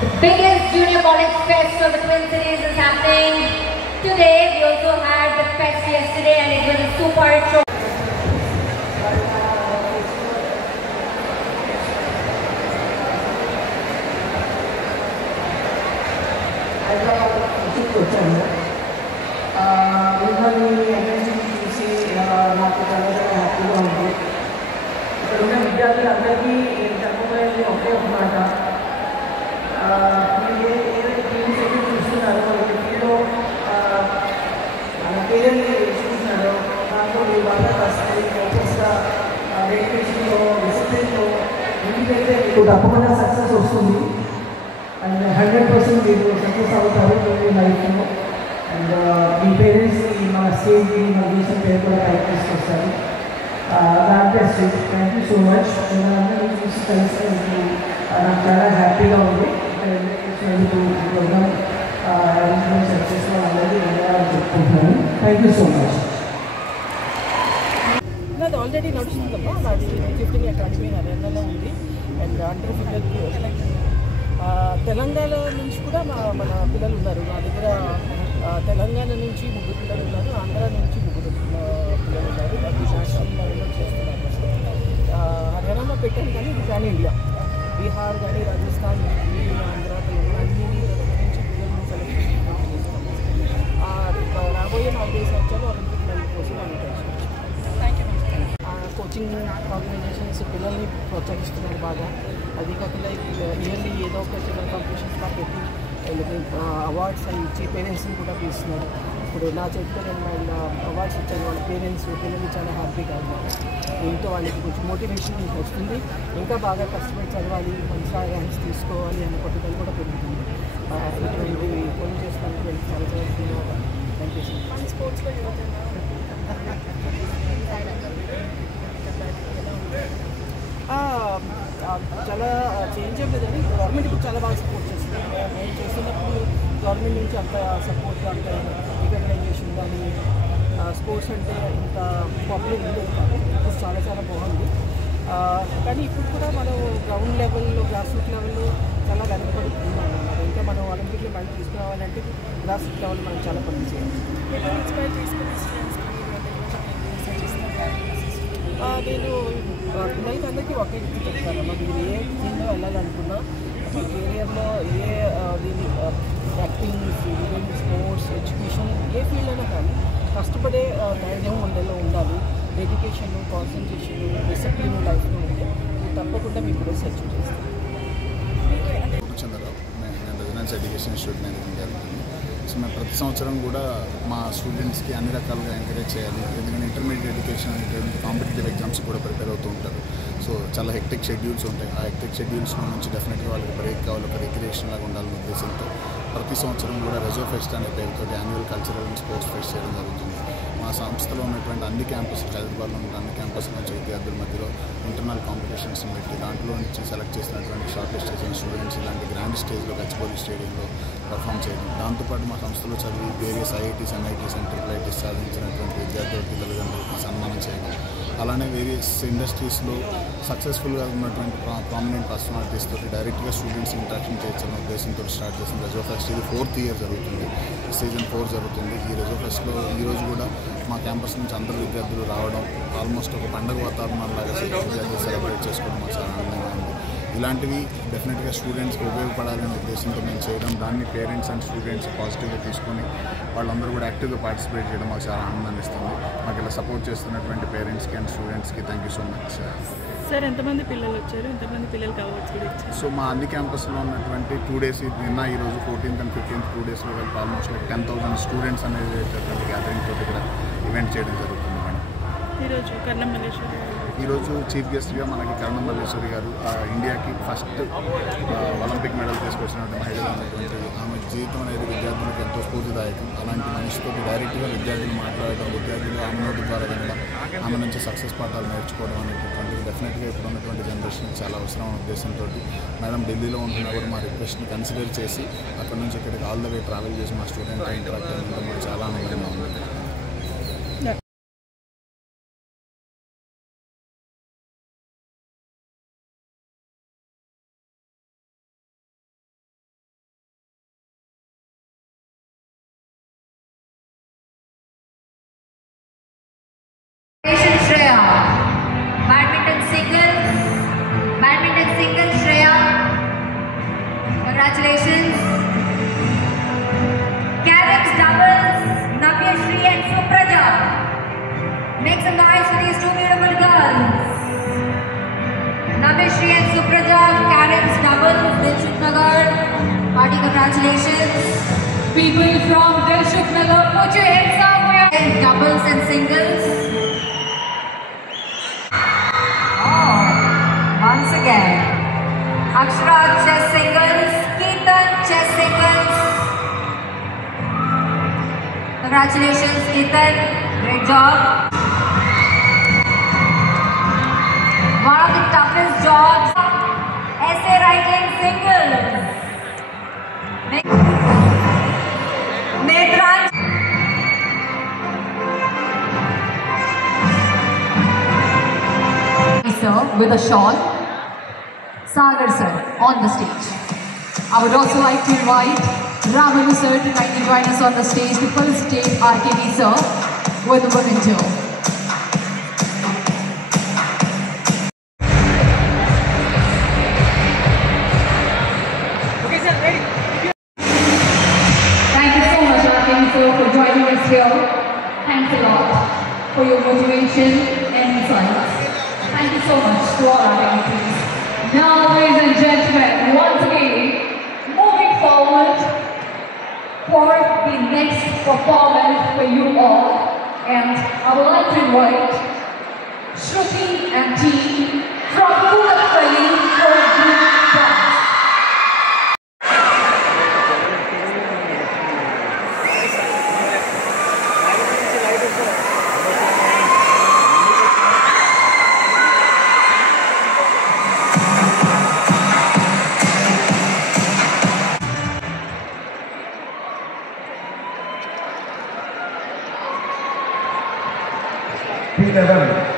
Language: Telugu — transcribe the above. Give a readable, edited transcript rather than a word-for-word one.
The biggest junior college fest of the Twin Cities is happening today. We also had the fest yesterday and it was a super show. విద్యార్థులందరికీ నేను చెప్పబోయేది ఒకే ఒక మాట. మీరు ఏదైతే టీమ్స్ అయితే చూస్తున్నారో వీటిలో మన పేరెంట్ని చూస్తున్నారో దాంట్లో మీరు బాగా కష్టపడి ఫోకస్గా డెడికేషన్లో డిసిప్లిన్లో ఇంటికైతే మీకు తప్పకుండా సక్సెస్ వస్తుంది. అండ్ 100% మీరు సక్సెస్ అవుతారు మీ లైఫ్లో. అండ్ మీ పేరెంట్స్కి మన స్టేజ్కి మన దేశం పేరు కూడా collect చేసుకొస్తారు. Thank you so much. నాకు చాలా హ్యాపీగా ఉంది. ప్రోగ్రామ్ సక్సెస్లో అందరికీ ధన్యవాదాలు చెప్పుకుంటున్నాను. Thank you so much. నాది ఆల్రెడీ నడుస్తుందమ్మా. నాది గిఫ్టింగ్ అకాడమీ నరేంద్రలో ఉంది. అండ్ అండర్ పిల్లలు తెలంగాణ నుంచి కూడా మన పిల్లలు ఉన్నారు. నా దగ్గర తెలంగాణ నుంచి 3 పిల్లలు ఉన్నారు, ఆంధ్ర నుంచి 3 పిల్లలు ఉన్నారు. అది నేషనల్ లెవెల్లో చేస్తున్నారు. హర్యానాలో పెట్టాను కానీ ఇది కానీ ఇండియా, బీహార్ కానీ రాజస్థాన్, ఆంధ్ర, తెలంగాణ అన్ని నుంచి పిల్లలను సెలెక్ట్ చేస్తున్నాము. రాబోయే 4 సంవత్సరాలు ఒలింపిక్ మెడల్ కోసం కోచింగ్ ఆర్గనైజేషన్స్ పిల్లల్ని ప్రోత్సహిస్తున్నారు బాగా. అది కాకుండా ఇయర్లీ ఏదో ఒక చిన్న కాంపిటీషన్స్గా పెట్టి అవార్డ్స్ అవి ఇచ్చి పేరెంట్స్ని కూడా పిలుస్తున్నారు. ఇప్పుడు నా చేతితో నేను వాళ్ళ అవార్డ్స్ ఇచ్చాను. వాళ్ళ పేరెంట్స్ పిల్లలు చాలా హ్యాపీగా ఉన్నారు. దీంతో వాళ్ళకి కొంచెం మోటివేషన్ వస్తుంది. ఇంకా బాగా కష్టపడి చదవాలి, మంచి ర్యాంక్స్ తీసుకోవాలి అన్న పట్టుదల కూడా పెరుగుతుంది. ఇటువంటి పనులు చేస్తున్నటువంటి చాలా ధన్యవాదాలు. Thank you so much. స్పోర్ట్స్లో చాలా చేంజ్ ఏం లేదండి. గవర్నమెంట్ ఇప్పుడు చాలా బాగా సపోర్ట్ చేస్తుంది. మేము చేస్తున్నప్పుడు గవర్నమెంట్ నుంచి అంత సపోర్ట్, అంత రికగ్నైజేషన్ కానీ స్పోర్ట్స్ అంటే ఇంత పాపులర్ ఉండేది కాదు. ఇప్పుడు చాలా చాలా బాగుంది. కానీ ఇప్పుడు కూడా మనం గ్రౌండ్ లెవెల్లో, గ్రాస్ రూట్ లెవెల్లో చాలా వెనకబడుతున్నాం అన్నమాట. ఇంకా మనం ఒలింపిక్లో మనం తీసుకురావాలంటే గ్రాస్ రూట్ లెవెల్ మనం చాలా పని చేయాలి. నేను పిల్లలకి అందరికీ ఒకే గిఫ్ట్ చెప్తాను. మీరు ఏ ఫీల్డ్లో వెళ్ళాలనుకున్నా, మీ కెరియర్లో ఏ దీని యాక్టింగ్, ఫీల్డింగ్, స్పోర్ట్స్, ఎడ్యుకేషన్ ఏ ఫీల్డ్ అయినా కానీ కష్టపడే ధైర్యం ఉండేలో ఉండాలి. డెడికేషన్, కాన్సన్ట్రేషన్, డిసిప్లిన్ లైఫ్లో ఉంటే మీరు తప్పకుండా మీకు కూడా సక్సెస్ చేస్తాను. నేను రెసిడెన్స్ ఎడ్యుకేషన్ ఇన్స్టిట్యూట్ మేనేజింగ్ జరుగుతుంది. సో మేము ప్రతి సంవత్సరం కూడా మా స్టూడెంట్స్కి అన్ని రకాలుగా ఎంకరేజ్ చేయాలి. ఎందుకంటే ఇంటర్మీడియట్ ఎడ్యుకేషన్ అనేటువంటి కాంపిటేటివ్ ఎగ్జామ్స్ కూడా ప్రిపేర్ అవుతూ ఉంటారు. సో చాలా హెక్టిక్ షెడ్యూల్స్ ఉంటాయి. ఆ హెక్టిక్ షెడ్యూల్స్లో నుంచి డెఫినెట్గా వాళ్ళకి బ్రేక్ కావాలి, ఒక రిక్రియేషన్ లాగా ఉండాలనే ఉద్దేశంతో ప్రతి సంవత్సరం కూడా రెజో ఫెస్ట్ అనే పేరుతో annual cultural and sports pest చేయడం జరుగుతుంది. మా సంస్థలో ఉన్నటువంటి అన్ని క్యాంపస్లు, హైదరాబాద్లో ఉన్న అన్ని క్యాంపస్ల నుంచి విద్యార్థుల మధ్యలో ఇంటర్నల్ కాంపిటీషన్స్ పెట్టి దాంట్లో నుంచి సెలెక్ట్ చేసినటువంటి షార్ట్ లిస్ట్ చేసిన స్టూడెంట్స్ ఇలాంటి గ్రాండ్ స్టేజ్లో గచ్చిబౌలి స్టేడియంలో పర్ఫామ్ చేయడం. దాంతోపాటు మా సంస్థలో చదివి various IITs, NITs and triple సాధించినటువంటి విద్యార్థులకి తల్లిదండ్రులకి సన్మానం చేయడం. అలానే వేరియస్ ఇండస్ట్రీస్లో సక్సెస్ఫుల్గా ఉన్నటువంటి ప్రామినెంట్ పర్సనాలిటీస్ తోటి డైరెక్ట్గా స్టూడెంట్స్ ఇంట్రాక్షన్ చేయాలనే ఉద్దేశంతో స్టార్ట్ చేసిన రెజో ఫెస్ట్. ఇది 4th ఇయర్ జరుగుతుంది, సీజన్ 4 జరుగుతుంది. ఈ రెజో ఫెస్ట్లో ఈరోజు కూడా మా క్యాంపస్ నుంచి అందరు విద్యార్థులు రావడం, ఆల్మోస్ట్ ఒక పండుగ వాతావరణంలాగా విద్యార్థులు సెలబ్రేట్ చేసుకోవడం మాకు చాలా ఆనందంగా ఉంది. ఇలాంటివి డెఫినెట్గా స్టూడెంట్స్కి ఉపయోగపడాలనే ఉద్దేశంతో మేము చేయడం, దాన్ని పేరెంట్స్ అండ్ స్టూడెంట్స్ పాజిటివ్గా తీసుకొని వాళ్ళందరూ కూడా యాక్టివ్గా పార్టిసిపేట్ చేయడం మాకు చాలా ఆనందాన్ని ఇస్తుంది. మాకు ఇలా సపోర్ట్ చేస్తున్నటువంటి పేరెంట్స్కి అండ్ స్టూడెంట్స్కి thank you so much. Sir, ఎంతమంది పిల్లలు వచ్చారు? ఎంతమంది పిల్లలకి అవార్డ్స్ కూడా ఇచ్చారు? సో మా అన్ని క్యాంపస్లో ఉన్నటువంటి 2 days, నిన్న ఈరోజు 14th and 15th 2 daysలో కలిపి ఆల్మోస్ట్ లైక్ 10,000 స్టూడెంట్స్ అనేది గ్యాదరింగ్ తోటి ఇక్కడ ఈవెంట్ చేయడం జరుగుతుంది మేడం. ఈరోజు కర్ణం మల్లేశ్వరి ఈరోజు చీఫ్ గెస్ట్గా మనకి కర్ణం మల్లేశ్వరి గారు ఇండియాకి ఫస్ట్ ఒలింపిక్ మెడల్ తీసుకొచ్చినటువంటి మహిళగా ఉన్నటువంటి ఆమె జీవితం అనేది విద్యార్థులకు ఎంతో స్ఫూర్తిదాయకం. అలాంటి మనిషితో డైరెక్ట్గా విద్యార్థులు మాట్లాడడం, విద్యార్థులు ఆమె నోటి ద్వారా వినడం, ఆమె నుంచి సక్సెస్ పాఠాలు నేర్చుకోవడం అనేటటువంటిది డెఫినెట్గా ఇప్పుడు ఉన్నటువంటి జనరేషన్ చాలా అవసరం అనే ఉద్దేశంతో మేడం ఢిల్లీలో ఉంటున్నా కూడా మా రిక్వెస్ట్ని కన్సిడర్ చేసి అక్కడ నుంచి ఇక్కడికి ఆల్ ద వే ట్రావెల్ చేసి మా స్టూడెంట్ ఇంటరాక్ట్ అయ్యడం మాకు చాలా ఆనందంగా ఉంది. Shreya. Badminton singles, Shreya. Congratulations. Caroms doubles, Navyashri and Supraja. Make some noise for these two beautiful girls. Navyashri and Supraja, Caroms doubles, Dilshuk Nagar. Party congratulations. People from Dilshuk Nagar, put your hands up. Doubles and singles. Oh, once again. Akshara chess singles, Ketan chess singles. Congratulations, Ketan. Great job. One of the toughest jobs. Essay writing singles. Netran. Sir, with a shawl. Sagar sir on the stage. I would also like to invite Ramanu sir to kindly join us on the stage to felicitate RKD sir with a memento. Okay, sir, ready? Thank you so much RKD sir for joining us here. Thanks a lot for your motivation and insights. Thank you so much to all our attendees. Now, ladies and gentlemen, once again, moving forward for the next performance for you all, and I would like to invite Shruti and team from Kulatpalli for a group dance. P11.